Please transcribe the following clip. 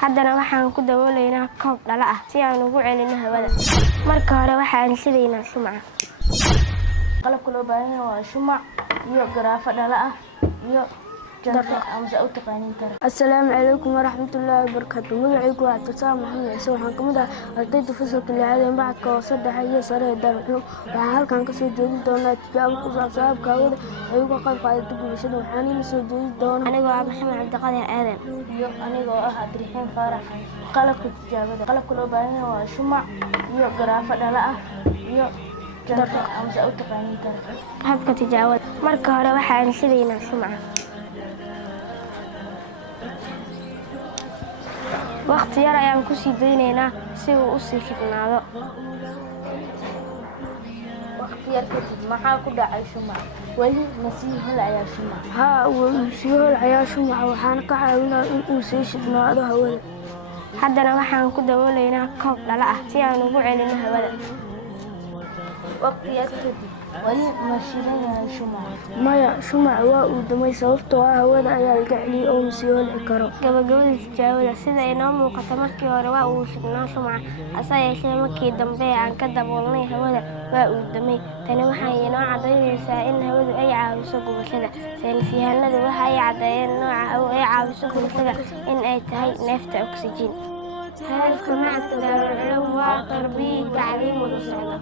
haddana waxaan ku dabooleynaa koob dhala ah si aan ugu celino hawada. Marka hore waxaan shidaynaa shumaca. qalabka loo baahan yahay waa shumac iyo garaafo dhala ah iyo janto ama u taqaanin tara. Assalaamu calaykum waraxmatullaahi wabarakaatuh. Magacaygu waa Cabdisaaq Maxamed Ciise. Waxaan ka mid ahay ardayda fasalka lixaad ee macadka hoose dhexe iyo sare ee Daaruxuum. Waxaan halkan ka soo jeedi doonaa tijaabo ku saabsan habka hawada ay uga qayb qaadato bulshada. Waxaan idin soo jeedi doonaa anigoo ah Maxamed Cabdiqaadir Aadan iyo anigoo ah Cabdiraxiin Faarax. qalabka tijaabada qalabka loo baahan yahay waa shumac iyo garaafo dhala ah iyo janto ama u taqaanin tara. habka tijaabada. Marka hore waxaan shidaynaa shumaca. waqti yar ayaan ku sii daynaynaa si uu u sii fidnaado. waqti yar kadib maxaa ku dhacay shumac? weli ma sii helayaa shumac? haa wuu sii holayaa shumaca waxaana ka caawinaa in uu sii shidnaado hawada. haddana waxaan ku dabooleynaa koob dhala ah si aan ugu celino hawada. waqti yar kadib weli ma shidan yahay shumac? maya shumaca waa uu damay sababtoo ah hawada ayaa laga celiyey oo ma sii holci karo. gabagabada tijaabada sida inoo muuqata markii hore waa uu shidnaa shumaca hase yeeshee markii dambe aan ka daboolnay hawada waa uu damay. tani waxay inoo cadaynaysaa in hawadu ay caawiso gubashada. saynis yahanadu waxa ay caddeeyeen nooca hawo ay caawiso gubashada in ay tahay neefta oksijiin. هدفك معك دار العلوم والتربية تعليم وتصعيد.